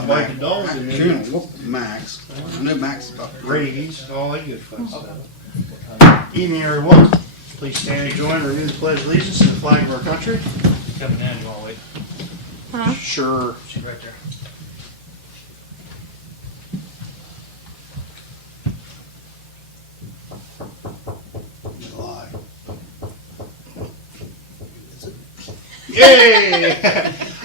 like a dog in You're there. gonna whoop Max. I know Max is about Rabies, all that good fun stuff. Evening, everyone. Please stand and join. Review the pledge of allegiance to the flag of our country. Coming in, you wanna wait? Huh? Sure. She's right there. July. Yay!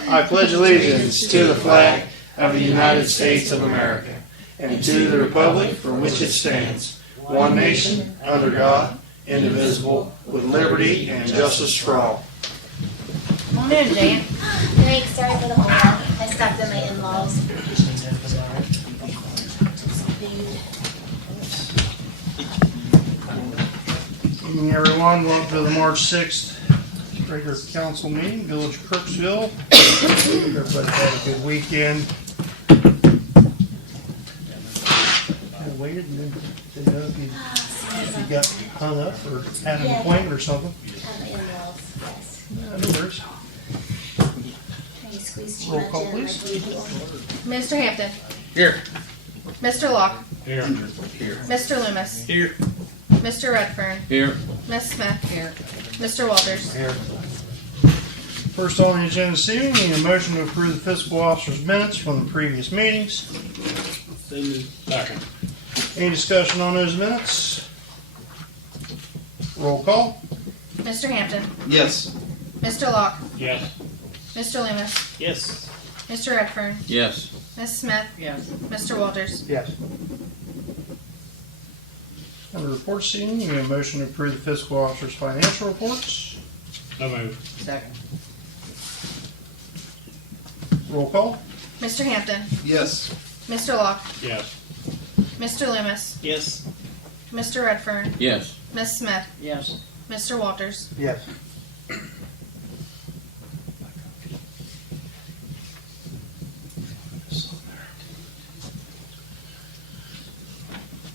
I pledge allegiance to the flag of the United States of America and to the republic for which it stands, one nation, under God, indivisible, with liberty and justice for all. Come on in, Jan. Thanks, sorry for the whole lot. I stopped at my in-laws. Evening, everyone. Welcome to the March 6th regular council meeting, Village of Crooksville. Everybody had a good weekend. Kind of waited and then didn't know if you got hung up or had an appointment or something. At my in-laws, yes. No worries. Trying to squeeze too Roll much call, in. please. Like usual. Mr. Hampton. Here. Mr. Locke. Here. Mr. Loomis. Here. Mr. Redfern. Here. Miss Smith. Here. Mr. Walters. Here. First on the agenda this evening, need a motion to approve the fiscal officer's minutes from the previous meetings. Second. Any discussion on those minutes? Roll call. Mr. Hampton. Yes. Mr. Locke. Yes. Mr. Loomis. Yes. Mr. Redfern. Yes. Miss Smith. Yes. Mr. Walters. Yes. Under reports this evening, you need a motion to approve the fiscal officer's financial reports. No move. Second. Roll call. Mr. Hampton. Yes. Mr. Locke. Yes. Mr. Loomis. Yes. Mr. Redfern. Yes. Miss Smith. Yes. Mr. Walters. Yes.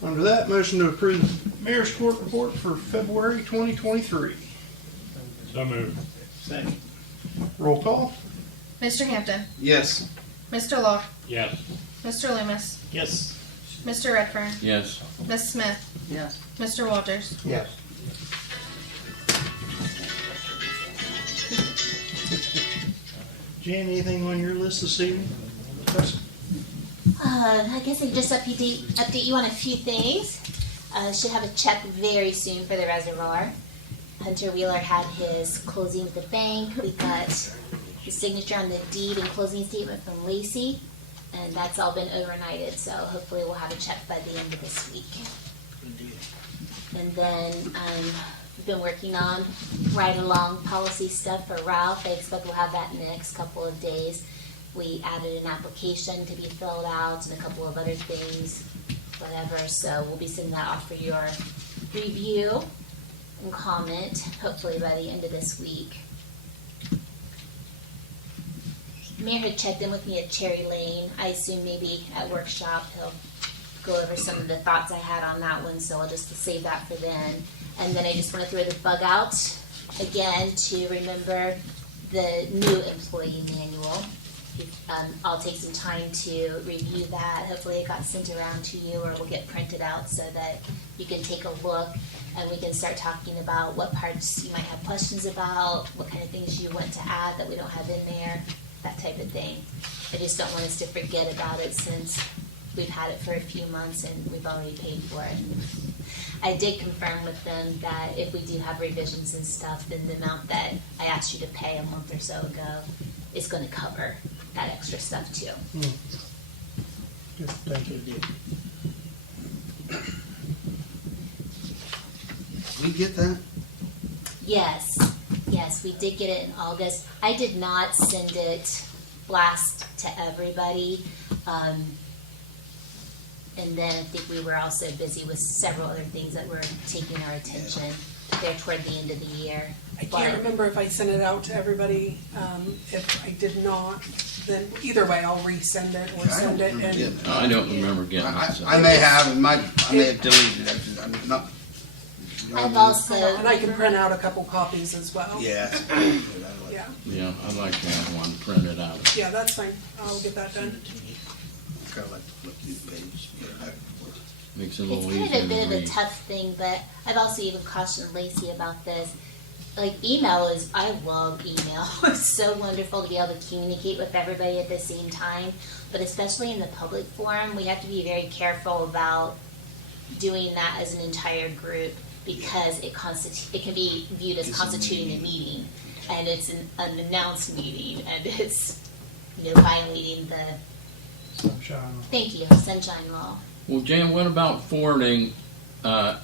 Under that, motion to approve the mayor's court report for February 2023. So move. Second. Roll call. Mr. Hampton. Yes. Mr. Locke. Yes. Mr. Loomis. Yes. Mr. Redfern. Yes. Miss Smith. Yes. Mr. Walters. Yes. Jan, anything on your list this evening? I guess I can just update you on a few things. Should have a check very soon for the reservoir. Hunter Wheeler had his closing with the bank. We got his signature on the deed and closing statement from Lacey, and that's all been overnighted, so hopefully we'll have a check by the end of this week. And then we've been working on ride-along policy stuff for Ralph. I expect we'll have that in the next couple of days. We added an application to be filled out and a couple of other things, whatever. So we'll be sending that off for your review and comment, hopefully by the end of this week. Mayor had checked in with me at Cherry Lane. I assume maybe at workshop he'll go over some of the thoughts I had on that one, so I'll just save that for then. And then I just want to throw the bug out again to remember the new employee manual. I'll take some time to review that. Hopefully it got sent around to you or will get printed out so that you can take a look and we can start talking about what parts you might have questions about, what kind of things you want to add that we don't have in there, that type of thing. I just don't want us to forget about it since we've had it for a few months and we've already paid for it. I did confirm with them that if we do have revisions and stuff, then the amount that I asked you to pay a month or so ago is going to cover that extra stuff too. Good, thank you. We get that? Yes, we did get it in August. I did not send it blast to everybody. And then I think we were also busy with several other things that were taking our attention there toward the end of the year. I can't remember if I sent it out to everybody. If I did not, then either way, I'll resend it or send it. And I don't remember getting it. So. I may have, I may have deleted it. I'm not. I've also, and I can print out a couple copies as well. Yeah. Yeah. Yeah, I'd like to have one printed out. Yeah, that's fine. I'll get that done. kinda like to flip through the pages, get it back and forth. Makes it a It's little kind easier of a bit to of a read. tough thing, but I've also even cautioned Lacey about this. Like email is, I love email. It's so wonderful to be able to communicate with everybody at the same time. But especially in the public forum, we have to be very careful about doing that as an entire group because it can be viewed as It's a constituting a meeting. meeting, and it's an unannounced meeting, and it's violating the thank you sunshine law. Well, Jan, what about forwarding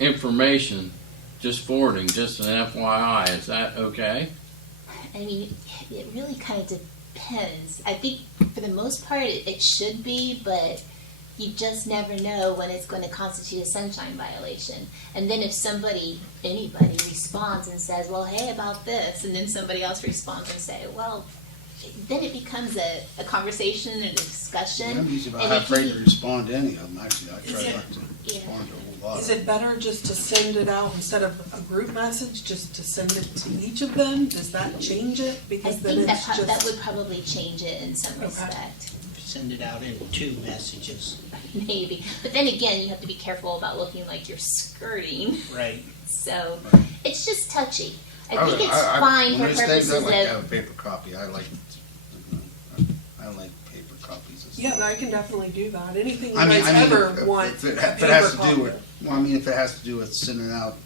information? Just forwarding, just an FYI. Is that okay? I mean, it really kind of depends. I think for the most part it should be, but you just never know when it's going to constitute a sunshine violation. And then if anybody responds and says, well, hey, about this, and then somebody else responds and say, well, then it becomes a conversation and a discussion. I'm usually about And half if afraid you- to respond to any of them, actually. I Is try it- not to Yeah. respond to a whole lot. Is it better just to send it out instead of a group message, just to send it to each of them? Does that change it? I Because then think it's that just. would probably change it in some Okay. respect. Send it out in 2 messages. Maybe. But then again, you have to be careful about looking like you're skirting. Right. So it's just touchy. I I- think it's I- fine when for there's things, purposes I like to of. have a paper copy. I like paper copies of Yeah, stuff. I can definitely do that. Anything you I mean, guys ever if want. if it a has to paper do with, copy. well, I mean, if it has to do with sending out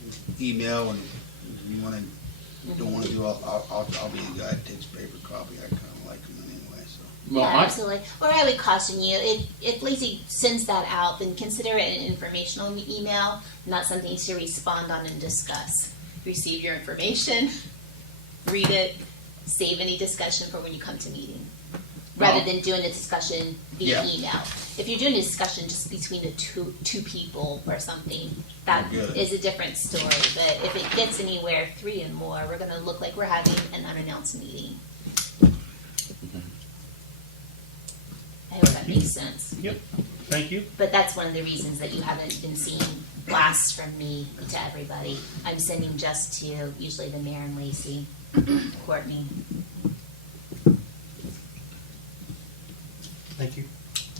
email and you don't wanna do, I'll be the guy that takes paper copy. I kinda like them anyway, so. Well, Yeah, I, absolutely. Or I would caution you, if Lacey sends that out, then consider it an informational email, not something to respond on and discuss. Receive your information, read it, save any discussion for when you come to meeting, rather Well- than doing a discussion via Yeah. email. If you're doing a discussion just between the two people or something, that Good. is a different story. But if it gets anywhere 3 and more, we're gonna look like we're having an unannounced meeting. I hope that makes sense. Yep, thank you. But that's one of the reasons that you haven't been seeing blasts from me to everybody. I'm sending just to usually the mayor and Lacey, Courtney. Thank you.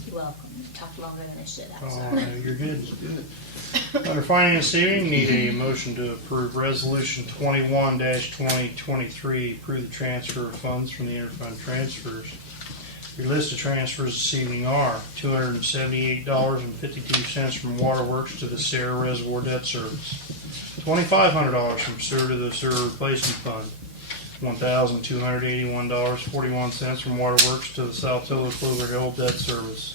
You're welcome. You talked longer than I should have. Oh, Sorry. no, you're good. Under finance this evening, need a motion to approve resolution 21-2023, approve the transfer of funds from the interfund transfers. Your list of transfers this evening are $278.52 from Waterworks to the Sarah Reservoir Debt Service, $2,500 from sewer to the sewer replacement fund, $1,281.41 from Waterworks to the South Tiller Clover Hill Debt Service,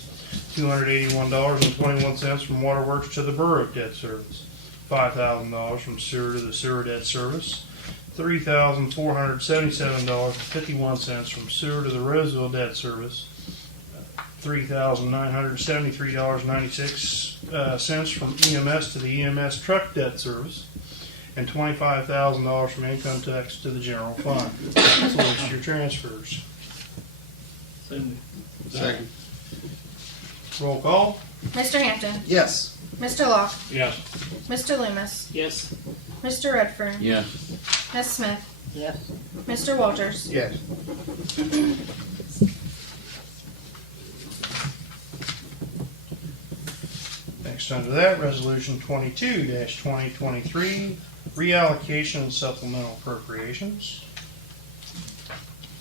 $281.21 from Waterworks to the Borough Debt Service, $5,000 from sewer to the sewer debt service, $3,477.51 from sewer to the Roseville debt service, $3,973.96 from EMS to the EMS truck debt service, and $25,000 from income tax to the general fund. So those are your transfers. Second. Roll call. Mr. Hampton, Yes. Mr. Locke, yes. Mr. Loomis, Yes. Mr. Redfern, Yes. Ms. Smith, Yes. Mr. Walters. Yes. Next under that, resolution 22-2023, reallocation and supplemental appropriations.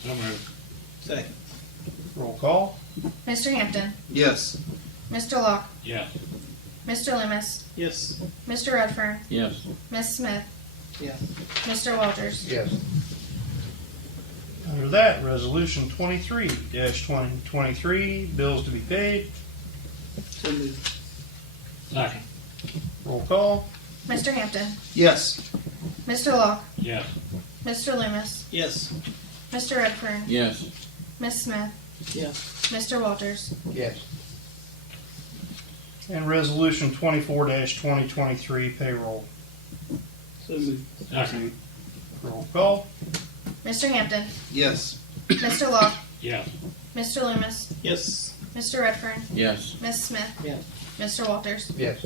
So moved. Second. Roll call. Mr. Hampton, Yes. Mr. Locke, Yes. Mr. Loomis, Yes. Mr. Redfern, Yes. Ms. Smith, Yes. Mr. Walters. Yes. Under that, resolution 23-2023, bills to be paid. So moved. Second. Roll call. Mr. Hampton, Yes. Mr. Locke, Yes. Mr. Loomis, Yes. Mr. Redfern, Yes. Ms. Smith, Yes. Mr. Walters. Yes. And resolution 24-2023, payroll. So moved. Second. Roll call. Mr. Hampton, Yes. Mr. Locke, Yes. Mr. Loomis, Yes. Mr. Redfern, Yes. Ms. Smith, Yes. Mr. Walters. Yes.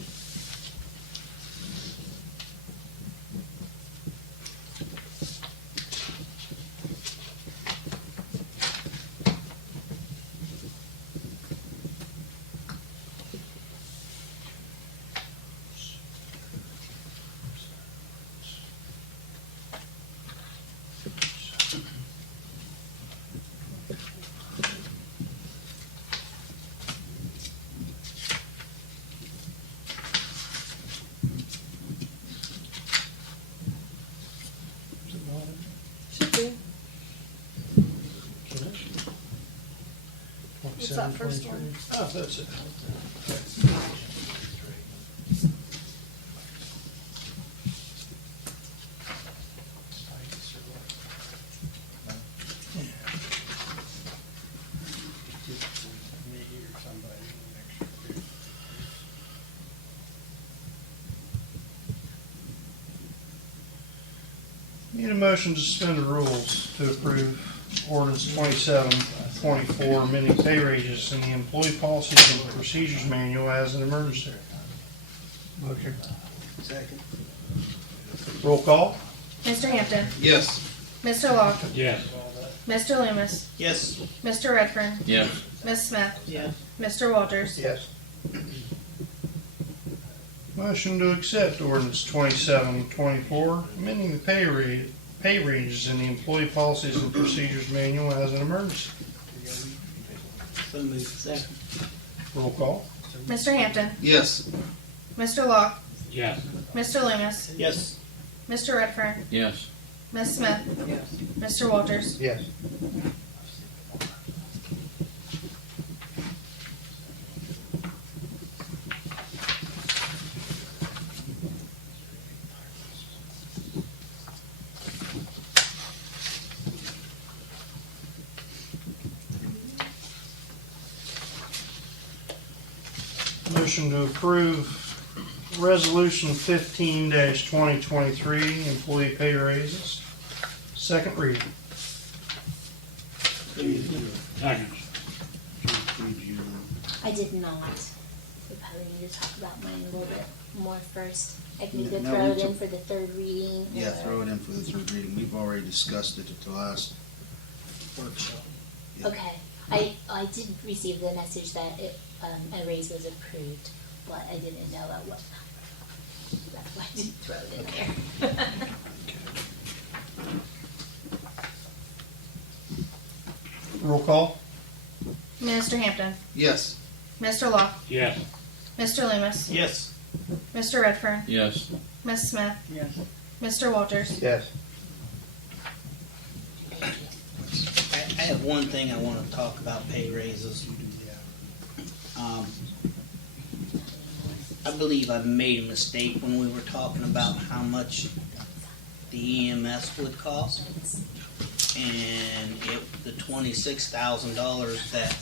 It's that first one. Oh, that's it. Need a motion to suspend the rules to approve ordinance 2724, amending pay ranges in the employee policies and procedures manual as an emergency. Motion. Second. Roll call? Mr. Hampton, Yes. Mr. Locke, Yes. Mr. Loomis, Yes. Mr. Redfern, Yes. Ms. Smith, Yes. Mr. Walters. Yes. Motion to accept ordinance 2724, amending the pay ranges in the employee policies and procedures manual as an emergency. So moved. Second. Roll call? Mr. Hampton, Yes. Mr. Locke, Yes. Mr. Loomis, Yes. Mr. Redfern, Yes. Ms. Smith, Yes. Mr. Walters. Yes. Motion to approve Resolution 15-2023, employee pay raises. Second reading. Second. I did not. We probably need to talk about mine a little bit more first. I can either No, throw we it in took- for the third reading. Yeah, or- throw it in for the third reading. We've already discussed it at the last Workshop. yeah. Okay, I did receive the message that a raise was approved, but I didn't know at what number. That's why I didn't throw it in there. Roll call? Mr. Hampton, Yes. Mr. Locke, Yes. Mr. Loomis, Yes. Mr. Redfern, Yes. Ms. Smith, Yes. Mr. Walters. Yes. I have one thing I want to talk about pay raises. I believe I made a mistake when we were talking about how much the EMS would cost. And the $26,000 that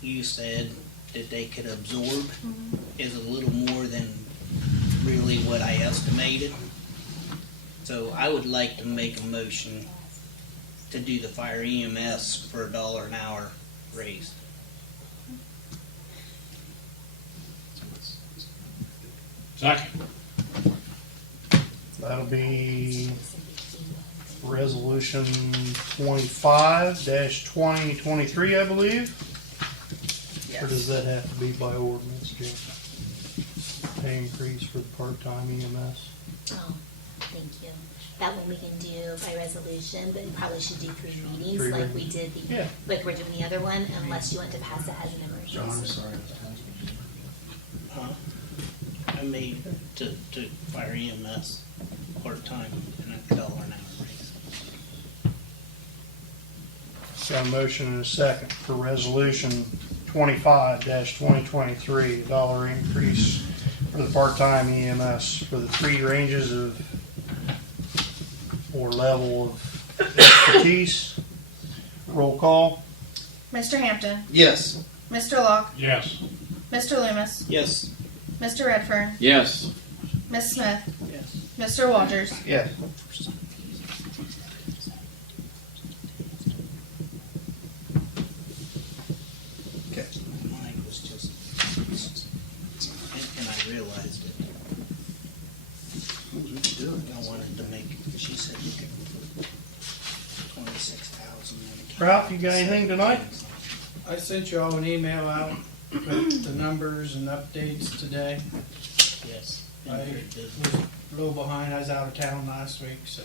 you said that they could absorb is a little more than really what I estimated. So I would like to make a motion to do the fire EMS for $1 an hour raise. Second. That'll be Resolution 25-2023, I believe? Or does that have to be by ordinance, Jim? Pay increase for the part-time EMS? Oh, thank you. That one we can do by resolution, but we probably should do 3 readings Three like readings. we did Yeah. like we're doing the other one, unless you want to pass it as an emergency. Huh? I made to fire EMS part-time and $1 an hour raise. Got a motion and a second for Resolution 25-2023, $1 increase for the part-time EMS for the 3 ranges of or level of expertise. Roll call? Mr. Hampton, Yes. Mr. Locke, Yes. Mr. Loomis, Yes. Mr. Redfern, Yes. Ms. Smith, Yes. Mr. Walters. Yes. Okay. Mine was just, and I realized it. What was we doing? I wanted to make, she said you could put 26,000 in the Ralph, you got anything tonight? I sent you all an email out with the numbers and updates today. Yes. I was a little behind, I was out of town last week, so.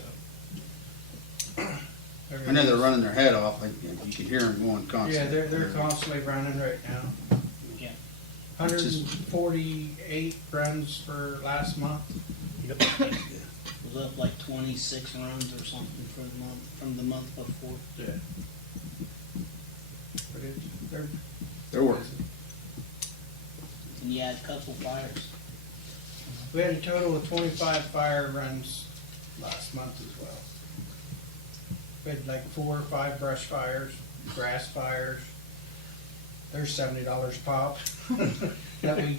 I know they're running their head off. Like, you can hear them going constantly. Yeah, they're constantly running right now. Yeah. 148 runs for last month. Was up like 26 runs or something for the month, from the month before. Yeah. But they're They're working. And you had a couple fires. We had a total of 25 fire runs last month as well. We had like 4 or 5 brush fires, grass fires. They're $70 pop that we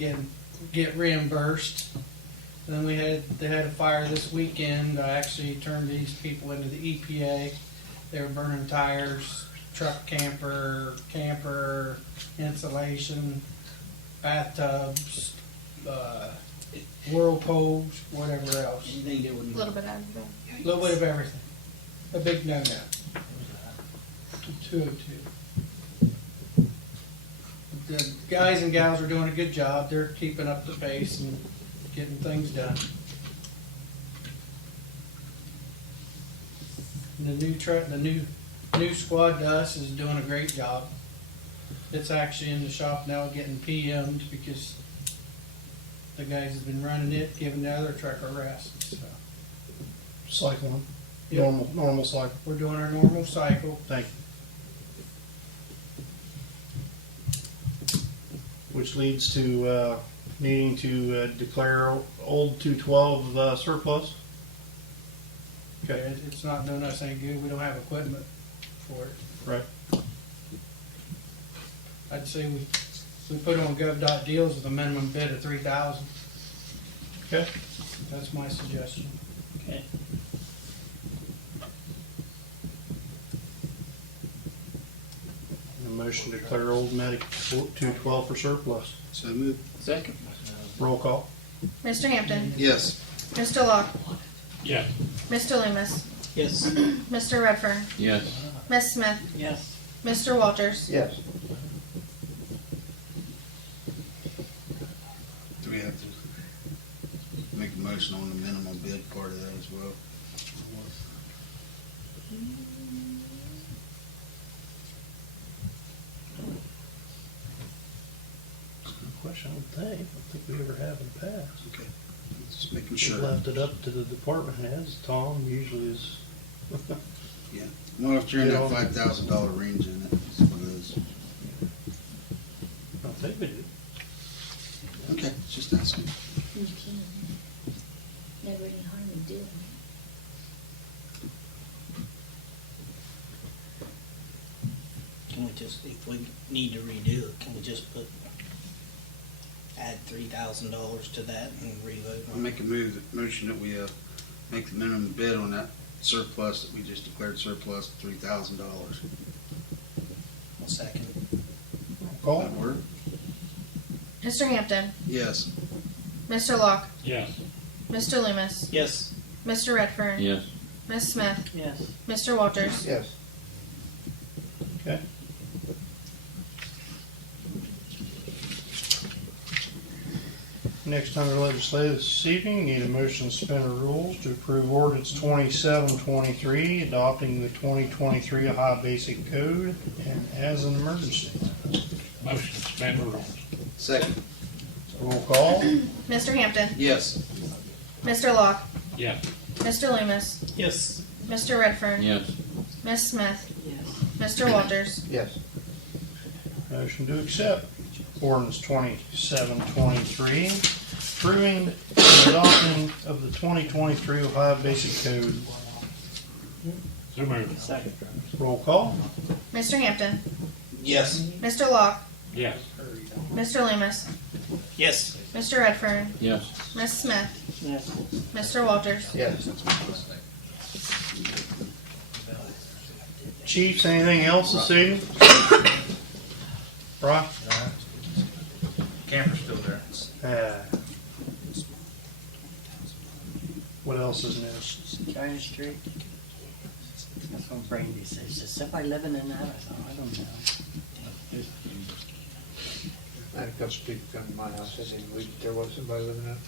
get reimbursed. And then they had a fire this weekend. I actually turned these people into the EPA. They were burning tires, truck camper, insulation, bathtubs, whirlpools, whatever else. Anything that A would. little bit out of there. A little bit of everything. A big no-no. 202. The guys and gals are doing a good job. They're keeping up the pace and getting things done. And the new truck, the new squad to us is doing a great job. It's actually in the shop now getting PM'd because the guys have been running it, giving the other truck a rest. So Cycling, Yep. normal cycle. we're doing our normal cycle. Thank you. Which leads to needing to declare old 212 surplus. Okay, it's not doing us any good. We don't have equipment for it. Right. I'd say we put on gov.deals with a minimum bid of 3,000. Okay. That's my suggestion. Okay. A motion to declare old medic 212 for surplus. So move. Second. Roll call. Mr. Hampton, Yes. Mr. Locke, Yes. Mr. Loomis, Yes. Mr. Redfern, Yes. Miss Smith, Yes. Mr. Walters. Yes. Do we have to make a motion on the minimum bid part of that as well? Question, I don't think we ever have in the past. Okay. Just making We sure. left it up to the department heads. Tom usually is. Yeah. Well, if you're in You that know- $5,000 range in it, it's one of those. I think we do. Okay, just asking. You can. Never any harm in doing it. Can we just, if we need to redo it, can we just add $3,000 to that and reload I'll on it? make a motion that we make the minimum bid on that surplus that we just declared surplus, $3,000. I'll second it. Roll That call. work? Mr. Hampton, Yes. Mr. Locke, Yes. Mr. Loomis, Yes. Mr. Redfern, Yes. Miss Smith, Yes. Mr. Walters. Yes. Okay. Next under legislative this evening, need a motion to suspend the rules to approve ordinance 2723, adopting the 2023 Ohio Basic Code and as an emergency. Motion to suspend the rules. Second. Roll call. Mr. Hampton, Yes. Mr. Locke, Yes. Mr. Loomis, Yes. Mr. Redfern, Yes. Miss Smith, Yes. Mr. Walters. Yes. Motion to accept ordinance 2723, approving and adopting of the 2023 Ohio Basic Code. So moved. Second. Roll call. Mr. Hampton, Yes. Mr. Locke, Yes. Mr. Loomis, Yes. Mr. Redfern, Yes. Miss Smith, Yes. Mr. Walters. Yes. Chiefs, anything else this evening? Brock? Camper's still there. What else is new? China Street. That's what Brandy says. Is somebody living in that? I thought, I don't know. I had a couple people come to my house, I didn't believe there was somebody living in it.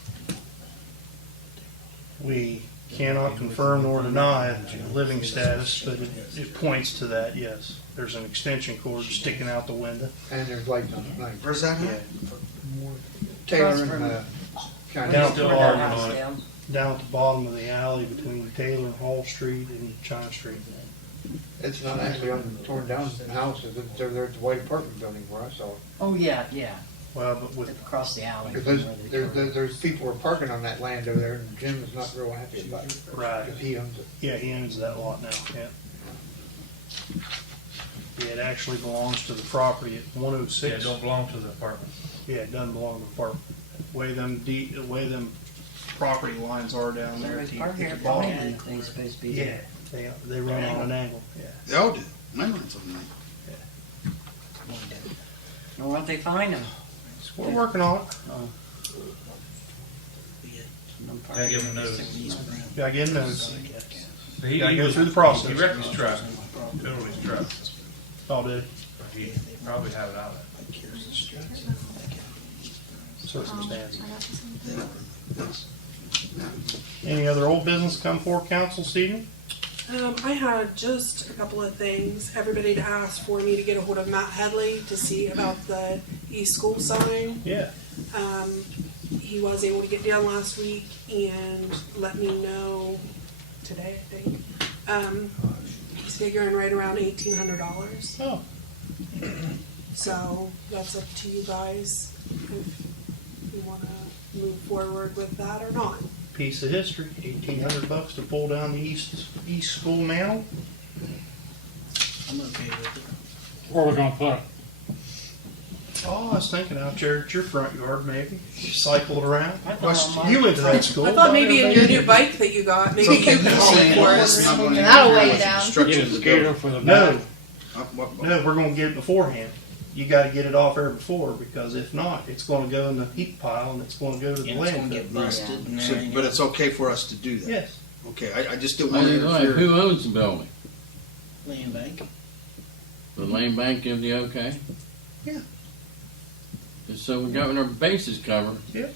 We cannot confirm nor deny the living status, but it points to that, yes. There's an extension cord sticking out the window. And there's lights on the night. Where's that Yeah. at? Taylor Across and, from- County. Down Still to that the house bottom, down. down at the bottom of the alley between Taylor and Hall Street and China Street. It's not actually on the torn down houses, it's over there at the white apartment building where I saw it. Oh, yeah, yeah, Well, but with, across the alley. Because from where they there's people who are parking on that land over there, and Jim is not real happy about it. right, If he owns it. yeah, he owns that lot now, yeah. Yeah, it actually belongs to the property at 106. Yeah, it don't belong to the apartment. Yeah, it doesn't belong to the park. Way them property lines are down there. There's part here, at the bottom. anything's supposed to be Yeah, there. they run on an angle, yeah. They all do. My runs on that. Know what they find them? We're working on it. Gotta give him a notice. Gotta get notes. He Gotta go through the process. He wrecked his truck, totaled his truck. Oh, did it? He probably have it out of Circumstance. Any other old business come before council, Stephen? I had just a couple of things. Everybody asked for me to get a hold of Matt Headley to see about the e-school sign. Yeah. He was able to get down last week and let me know today, I think. He's figuring right around $1,800. Oh. So that's up to you guys if you want to move forward with that or not. Piece of history, $1,800 to pull down the east school mantle. I'm okay with it. Where we gonna put it? Oh, I was thinking out there at your front yard, maybe. Cycle it around. I thought on You mine- went to that school. I thought maybe in your Everybody new did. bike that you got, maybe you Okay, could I'm call saying it for this is us. not gonna That'll interfere weigh with you down. construction Get of a the skater building. for the No, back. no, we're gonna get it beforehand. You gotta get it off there before, because if not, it's gonna go in the heap pile and it's gonna go to the Yeah, it's gonna landfill. get busted and So, everything. but it's okay for us to do that? Yes. Okay, I just didn't want to Who interfere. owns the building? Land bank. The land bank give the okay? Yeah. Just so we got our bases covered. Yeah.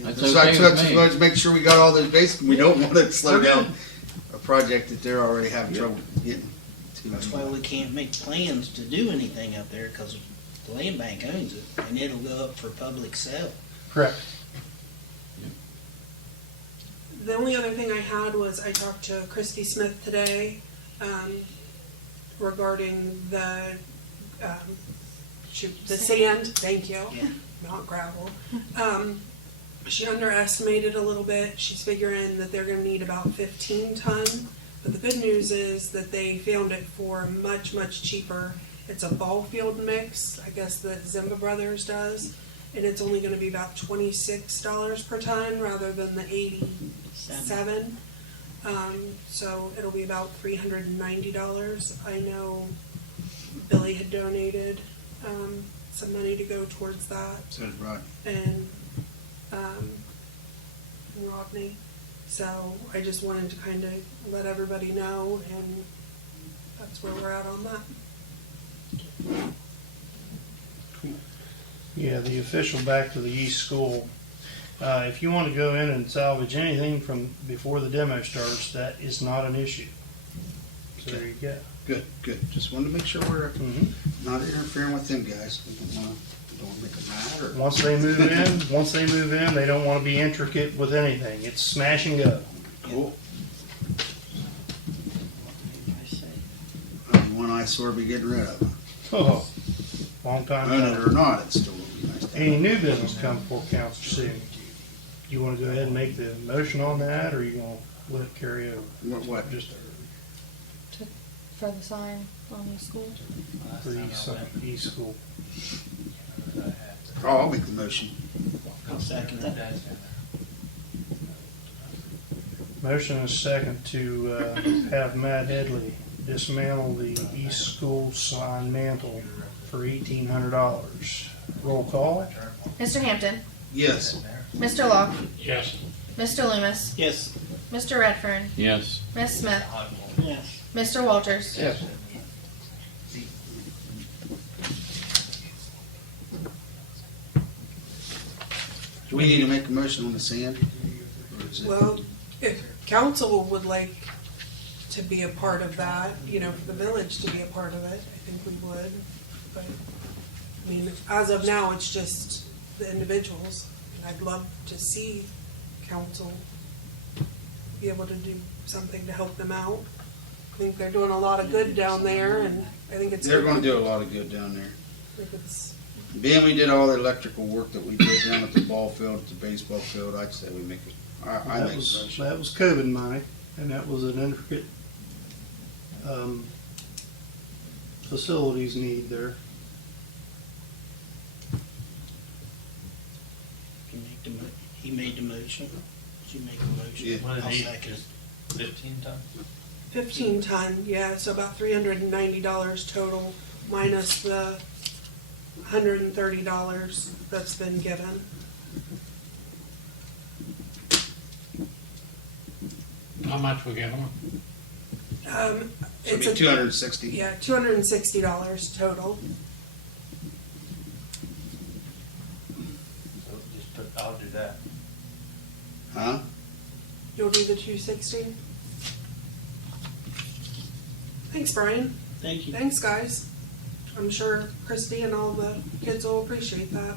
That's So okay with just me. wanted to make sure we got all those bases. We don't want to slow down a project that they're already having trouble getting to. That's why we can't make plans to do anything up there, because the land bank owns it, and it'll go up for public sale. Correct. The only other thing I had was I talked to Christy Smith today regarding the sand. Thank you, Yeah. not gravel. She underestimated a little bit. She's figuring that they're going to need about 15 ton. But the good news is that they found it for much, much cheaper. It's a ballfield mix, I guess that Zimba Brothers does, and it's only going to be about $26 per ton rather than the 87. So it'll be about $390. I know Billy had donated some money to go towards that, So did Rod. and Rodney. So I just wanted to kind of let everybody know, and that's where we're at on that. Yeah, the official back to the east school. If you want to go in and salvage anything from before the demo starts, that is not an issue. So there you go. Good, good. Just wanted to make sure we're Mhm. not interfering with them guys. We don't want to make them mad or. Once they move in, they don't want to be intricate with anything. It's smash and go. Cool. One eyesore be getting rid of. Oh, long time Own it coming. or not, it's still would be nice to have. Any new business come before council soon? You want to go ahead and make the motion on that, or you going to let it carry over? What? Just For the sign on the school. for the east school. Oh, I'll make the motion. I'll second that. Motion is second to have Matt Headley dismantle the east school sign mantle for $1,800. Roll call. Mr. Hampton, Yes. Mr. Locke, Yes. Mr. Loomis, Yes. Mr. Redfern, Yes. Miss Smith, Yes. Mr. Walters. Yes. Do we need to make a motion on the sand? Or is it- Well, if council would like to be a part of that, you know, for the village to be a part of it, I think we would. But, I mean, as of now, it's just the individuals. And I'd love to see council be able to do something to help them out. think they're doing a lot of good down there, and I think it's. They're gonna do a lot of good down there. I think it's. Being we did all the electrical work that we did down at the ball field, at the baseball field, I'd say we make it, I That make a was, motion. that was COVID money, and that was an intricate, facilities need there. He made the motion. Did you make the motion? Yeah. What I'll did he, second. just 15 ton? 15 ton, yeah, so about $390 total, minus the $130 that's been given. How much we give them? It'd It's be a, 260. yeah, $260 total. So just put, I'll do that. Huh? You'll do the 260? Thanks, Brian. Thank you. Thanks, guys. I'm sure Christy and all the kids will appreciate that.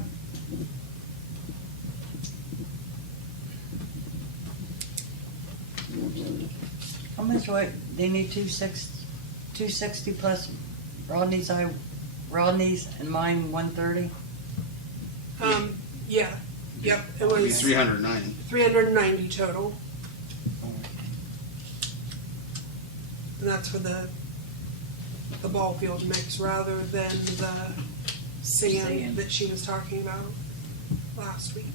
How much, what, they need 260 plus Rodney's and mine 130? Yeah, yep, it It'd be was 390. 390 total. And that's for the ball field mix rather than the sand Sand. that she was talking about last week.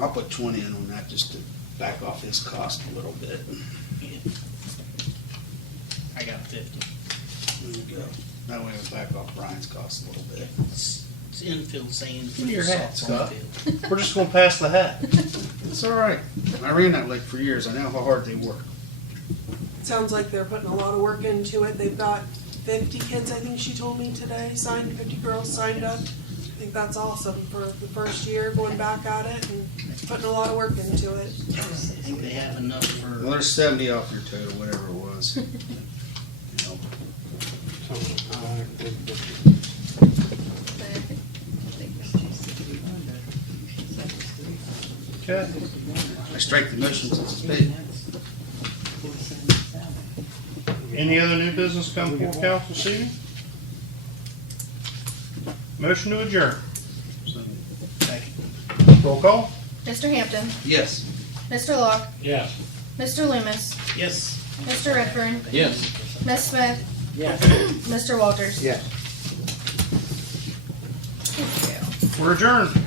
I'll put 20 in on that just to back off his cost a little bit. I got 50. There we go. That way we'll back off Brian's cost a little bit. It's infield sand. Give me your hat, softball Scott. field. We're just gonna pass the hat. It's all right. I ran that lake for years. I know how hard they work. Sounds like they're putting a lot of work into it. They've got 50 kids, I think she told me today, 50 girls signed up. I think that's awesome for the first year going back at it and putting a lot of work into it. I think they have enough for. Well, there's 70 off your total, whatever it was. You know, Okay. I strike the motion since it's paid. Any other new business come before council this evening? Motion to adjourn. So, Roll call? Mr. Hampton, yes. Mr. Locke, Yes. Mr. Loomis, Yes. Mr. Redfern, Yes. Ms. Smith, Yes. Mr. Walters. Yes. Thank you. We're adjourned.